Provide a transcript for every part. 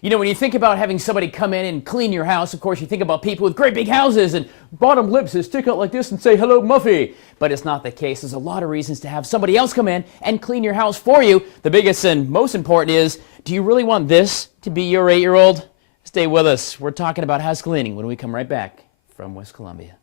You know, when you think about having somebody come in and clean your house, of course, you think about people with great big houses and bottom lips that stick out like this and say, "Hello, Muffy." But it's not the case. There's a lot of reasons to have somebody else come in and clean your house for you. The biggest and most important is, do you really want this to be your 8-year-old? Stay with us. We're talking about house cleaning when we come right back from West Columbia.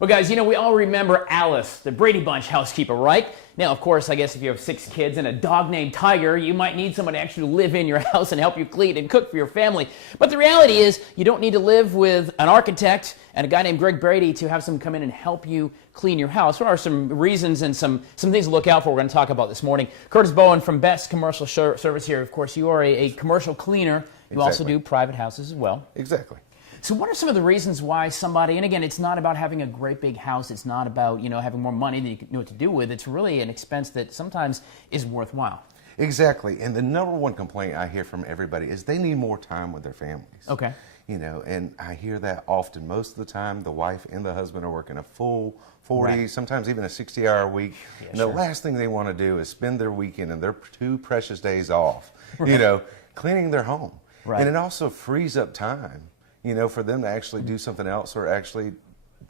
Well, guys, you know, we all remember Alice, the Brady Bunch housekeeper, right? Now, of course, I guess if you have 6 kids and a dog named Tiger, you might need someone to actually live in your house and help you clean and cook for your family. But the reality is, you don't need to live with an architect and a guy named Greg Brady to have someone come in and help you clean your house. There are some reasons and some things to look out for we're going to talk about this morning. Curtis Bowen from Best Commercial Service here. Of course, you are a commercial cleaner. You also do private houses as well. Exactly. So what are some of the reasons why somebody, and again, it's not about having a great big house, it's not about, you know, having more money than you know what to do with, it's really an expense that sometimes is worthwhile. Exactly, and the number one complaint I hear from everybody is they need more time with their families. Okay. You know, and I hear that often. Most of the time, the wife and the husband are working a full 40, sometimes even a 60-hour week, and the last thing they want to do is spend their weekend and their 2 precious days off, you know, cleaning their home. Right. And it also frees up time, you know, for them to actually do something else or actually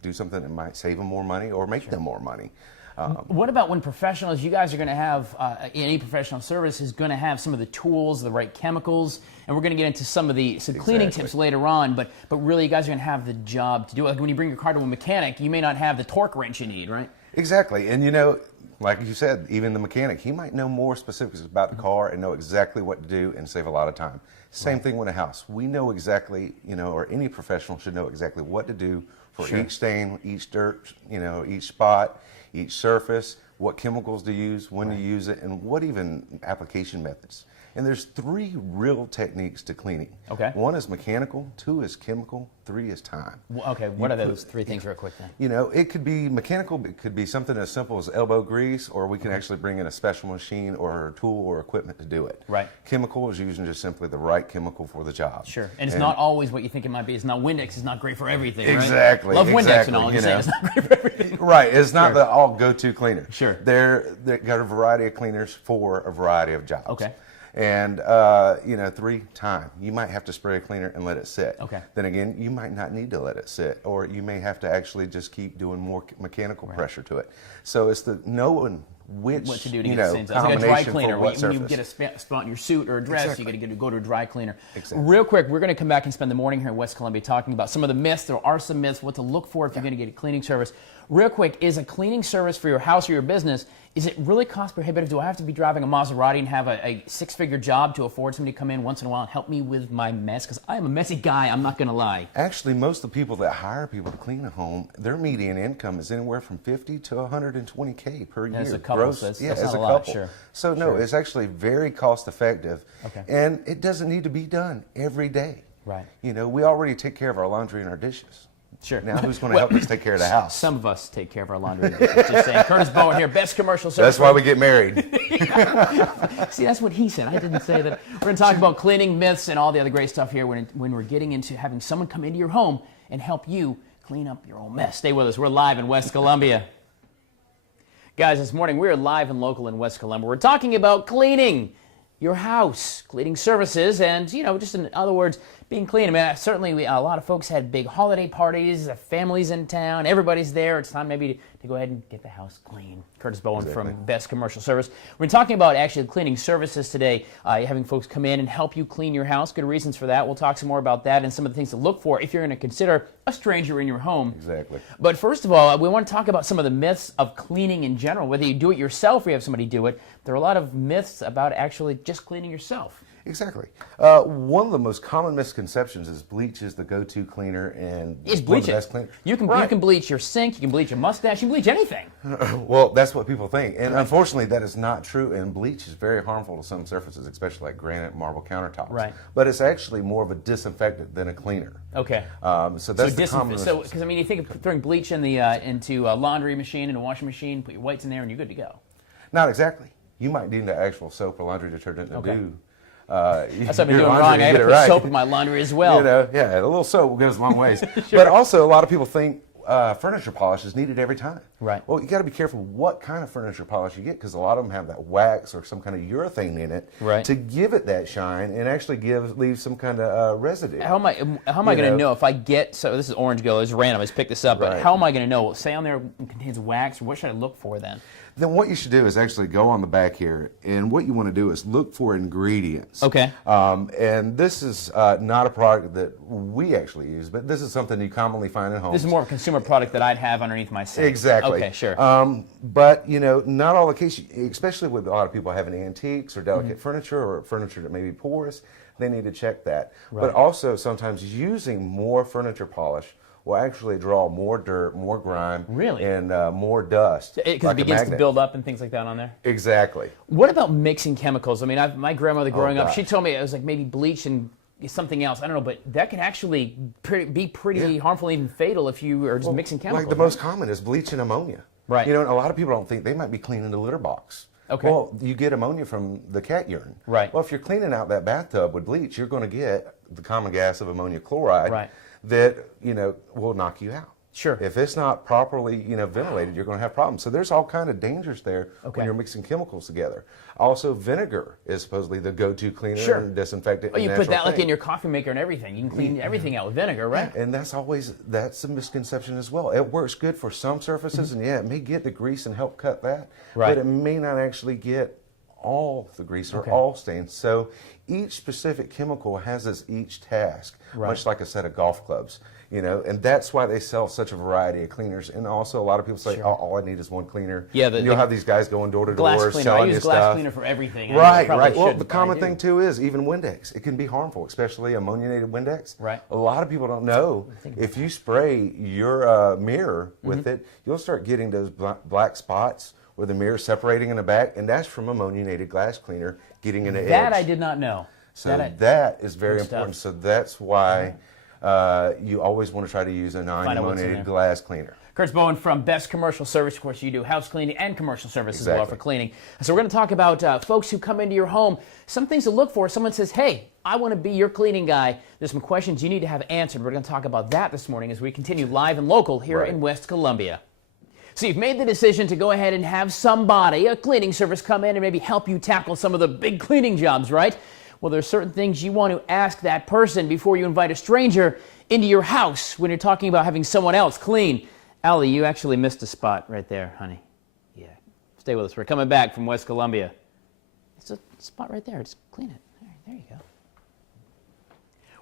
do something that might save them more money or make them more money. What about when professionals, you guys are going to have, any professional service is going to have some of the tools, the right chemicals, and we're going to get into some of the cleaning tips later on, but really you guys are going to have the job to do it. Like when you bring your car to a mechanic, you may not have the torque wrench you need, right? Exactly, and you know, like you said, even the mechanic, he might know more specifics about the car and know exactly what to do and save a lot of time. Same thing with a house. We know exactly, you know, or any professional should know exactly what to do for each stain, each dirt, you know, each spot, each surface, what chemicals to use, when to use it, and what even application methods. And there's 3 real techniques to cleaning. Okay. 1 is mechanical, 2 is chemical, 3 is time. Okay, what are those 3 things real quick then? You know, it could be mechanical, it could be something as simple as elbow grease, or we can actually bring in a special machine or tool or equipment to do it. Right. Chemical is using just simply the right chemical for the job. Sure, and it's not always what you think it might be. It's not Windex, is not great for everything, right? Exactly. Love Windex and all, I'm just saying it's not great for everything. Right, it's not the all go-to cleaner. Sure. They've got a variety of cleaners for a variety of jobs. Okay. And, you know, 3, time. You might have to spray a cleaner and let it sit. Okay. Then again, you might not need to let it sit, or you may have to actually just keep doing more mechanical pressure to it. So it's the knowing which, what to do to you get know, the same. It's like a dry cleaner. When you get a spot in your suit or a dress, you got to go to a dry cleaner. Exactly. Real quick, we're going to come back and spend the morning here in West Columbia talking about some of the myths. There are some myths, what to look for if you're going to get a cleaning service. Real quick, is a cleaning service for your house or your business, is it really cost prohibitive? Do I have to be driving a Maserati and have a 6-figure job to afford somebody to come in once in a while and help me with my mess? Because I am a messy guy, I'm not going to lie. Actually, most of the people that hire people to clean a home, their median income is anywhere from $50 to $120K per year. As a couple, gross. So that's as not a a lot, couple. Sure. So no, it's actually very cost effective. Okay. And it doesn't need to be done every day. Right. You know, we already take care of our laundry and our dishes. Sure. Now who's going to help us take care of the house? Some of us take care of our laundry. Just saying. Curtis Bowen here, Best Commercial Service. That's why we get married. See, that's what he said. I didn't say that. We're going to talk about cleaning myths and all the other great stuff here when we're getting into having someone come into your home and help you clean up your own mess. Stay with us. We're live in West Columbia. Guys, this morning we're live and local in West Columbia. We're talking about cleaning your house, cleaning services, and, you know, just in other words, being clean. I mean, certainly a lot of folks had big holiday parties, families in town, everybody's there. It's time maybe to go ahead and get the house clean. Curtis Bowen from Best Commercial Service. We're talking about actually cleaning services today, having folks come in and help you clean your house. Good reasons for that. We'll talk some more about that and some of the things to look for if you're going to consider a stranger in your home. Exactly. But first of all, we want to talk about some of the myths of cleaning in general. Whether you do it yourself or you have somebody do it, there are a lot of myths about actually just cleaning yourself. Exactly. One of the most common misconceptions is bleach is the go-to cleaner and it's one of bleach the best cleaners. You can bleach your sink, you can bleach your mustache, you can bleach anything. Well, that's what people think, and unfortunately, that is not true. And bleach is very harmful to some surfaces, especially like granite and marble countertops. Right. But it's actually more of a disinfectant than a cleaner. Okay. So that's the common. So, because I mean, you think of throwing bleach in the into a laundry machine and a washing machine, put your whites in there, and you're good to go. Not exactly. You might need the actual soap or laundry detergent to do That's what I've been doing wrong. I have to put soap in my laundry as well. Yeah, a little soap goes a long ways. Sure. But also, a lot of people think furniture polish is needed every time. Right. Well, you got to be careful what kind of furniture polish you get, because a lot of them have that wax or some kind of urethane in it to give it that shine and actually leave some kind of residue. How am I going to know if I get, so this is orange go, it's random, I just picked this up, but how am I going to know? Say on there it contains wax, or what should I look for then? Then what you should do is actually go on the back here, and what you want to do is look for ingredients. Okay. And this is not a product that we actually use, but this is something you commonly find in homes. This is more of a consumer product that I'd have underneath my sink. Exactly. Okay, sure. But, not all the cases, especially with a lot of people having antiques or delicate furniture or furniture that may be porous, they need to check that. Right. But also sometimes using more furniture polish will actually draw more dirt, more grime, and more dust. Because it begins to build up and things like that on there? Exactly. What about mixing chemicals? I mean, my grandmother growing up, she told me it was like maybe bleach and something else. I don't know, but that can actually be pretty harmful, even fatal, if you are just mixing chemicals. Like the most common is bleach and ammonia. Right. And a lot of people don't think they might be cleaning the litter box. Okay. Well, you get ammonia from the cat urine. Right. Well, if you're cleaning out that bathtub with bleach, you're going to get the common gas of ammonia chloride that, will knock you out. Sure. If it's not properly, ventilated, you're going to have problems. So there's all kind of dangers there when you're mixing chemicals together. Also, vinegar is supposedly the go-to cleaner and disinfectant. Oh, you put that like in your coffee maker and everything. You can clean everything out with vinegar, right? Yeah, and that's a misconception as well. It works good for some surfaces, and it may get the grease and help cut that, but it may not actually get all the grease or all stains. So each specific chemical has each task, much like a set of golf clubs. And that's why they sell such a variety of cleaners. And also, a lot of people say, "Oh, all I need is one cleaner." Yeah, you'll have these guys going door to door selling you stuff. I use glass cleaner for everything. Right. Well, the common thing too is even Windex. It can be harmful, especially ammoniated Windex. Right. A lot of people don't know if you spray your mirror with it, you'll start getting those black spots where the mirror is separating in the back, and that's from ammoniated glass cleaner getting in the edge. That I did not know. So that is very important. So that's why you always want to try to use a non-ammoniated glass cleaner. Curtis Bowen from Best Commercial Service. Of course, you do house cleaning and commercial service as well for cleaning. So we're going to talk about folks who come into your home. Some things to look for. Someone says, hey, I want to be your cleaning guy. There's some questions you need to have answered. We're going to talk about that this morning as we continue live and local here in West Columbia. So you've made the decision to go ahead and have somebody, a cleaning service, come in and maybe help you tackle some of the big cleaning jobs, right? Well, there's certain things you want to ask that person before you invite a stranger into your house when you're talking about having someone else clean. Allie, you actually missed a spot right there, honey. Yeah. Stay with us. We're coming back from West Columbia. It's a spot right there. Just clean it. All right, there you go.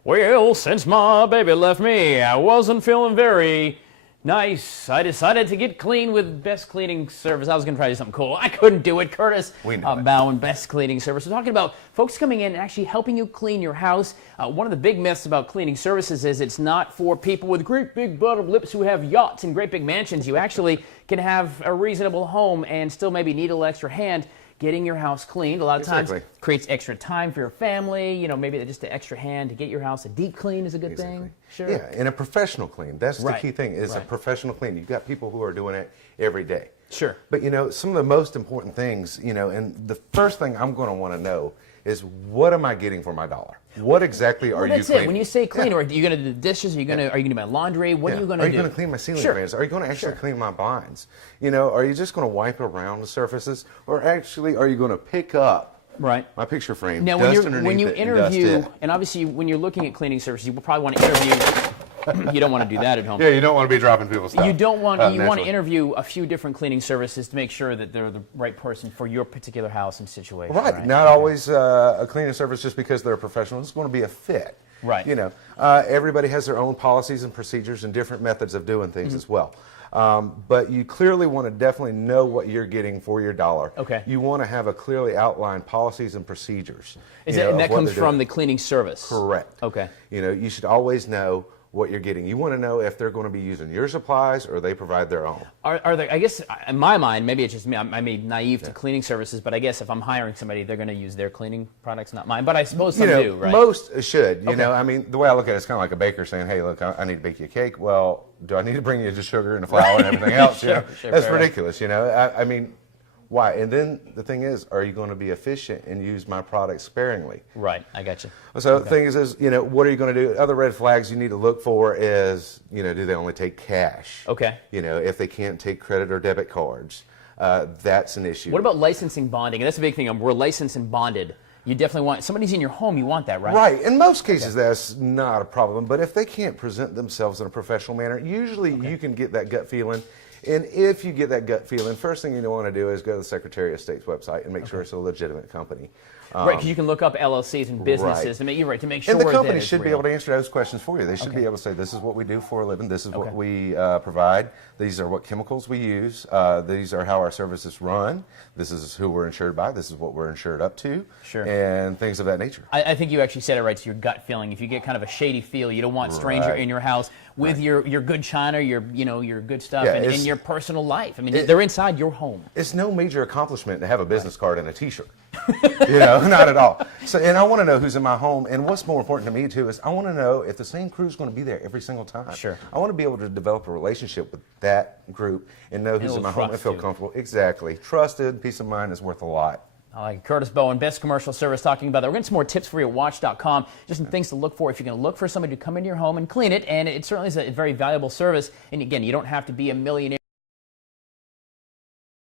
Well, since my baby left me, I wasn't feeling very nice. I decided to get clean with Best Cleaning Service. I was going to try to do something cool. I couldn't do it. Curtis Bowen, Best Cleaning Service. We're talking about folks coming in and actually helping you clean your house. One of the big myths about cleaning services is it's not for people with great big buttock lips who have yachts and great big mansions. You actually can have a reasonable home and still maybe need a little extra hand getting your house cleaned. A lot of times it creates extra time for your family. Maybe just an extra hand to get your house. A deep clean is a good thing. Sure. Yeah, and a professional clean. That's the key thing is a professional clean. You've got people who are doing it every day. Sure. But, some of the most important things, and the first thing I'm going to want to know is what am I getting for my dollar? What exactly are you cleaning? That's it. When you say clean, are you going to do the dishes? Are you going to do my laundry? What are you going to do? Are you going to clean my ceiling fans? Are you going to actually clean my blinds? Are you just going to wipe around the surfaces? Or actually, are you going to pick up my picture frame, now, when you interview, and obviously when you're looking at cleaning services, you will probably want to interview. You don't want to do that at home. Yeah, you don't want to be dropping people's stuff. You don't want. You want to interview a few different cleaning services to make sure that they're the right person for your particular house and situation. Right. Not always a cleaning service just because they're a professional. It's going to be a fit. Right. Everybody has their own policies and procedures and different methods of doing things as well. But you clearly want to definitely know what you're getting for your dollar. Okay. You want to have a clearly outlined policies and procedures. And that comes from the cleaning service? Correct. Okay. You should always know what you're getting. You want to know if they're going to be using your supplies or they provide their own. Are there, I guess, in my mind, maybe it's just me, I may be naive to cleaning services, but I guess if I'm hiring somebody, they're going to use their cleaning products, not mine. But I suppose some do, right? Most should. The way I look at it, it's kind of like a baker saying, hey, look, I need to bake you a cake. Well, do I need to bring you just sugar and the flour and everything else? That's ridiculous, Why? And then the thing is, are you going to be efficient and use my product sparingly? Right, I got you. So the thing is, you know, what are you going to do? Other red flags you need to look for is, you know, do they only take cash? Okay. You know, if they can't take credit or debit cards, that's an issue. What about licensing bonding? And that's a big thing. We're licensed and bonded. You definitely want, somebody's in your home, you want that, right? Right. In most cases, that's not a problem. But if they can't present themselves in a professional manner, usually you can get that gut feeling. And if you get that gut feeling, first thing you want to do is go to the Secretary of State's website and make sure it's a legitimate company. Right, because you can look up LLCs and businesses to make to make sure. And the company that it's should be real. able to answer those questions for you. They should be able to say, this is what we do for a living, this is what we provide, these are what chemicals we use, these are how our services run, this is who we're insured by, this is what we're insured up to, and things of that nature. I think you actually said it right, to your gut feeling. If you get kind of a shady feel, you don't want stranger in your house with your good china, your good stuff, and your personal life. I mean, they're inside your home. It's no major accomplishment to have a business card and a T-shirt. You know, not at all. So, and I want to know who's in my home, and what's more important to me too is I want to know if the same crew is going to be there every single time. Sure. I want to be able to develop a relationship with that group and know who's in my home and feel comfortable. Exactly. Trusted, peace of mind is worth a lot. I like Curtis Bowen, best commercial service, talking about that. We're getting some more tips for you at WACH.com, just some things to look for if you're going to look for somebody to come into your home and clean it, and it certainly is a very valuable service. And again, you don't have to be a millionaire.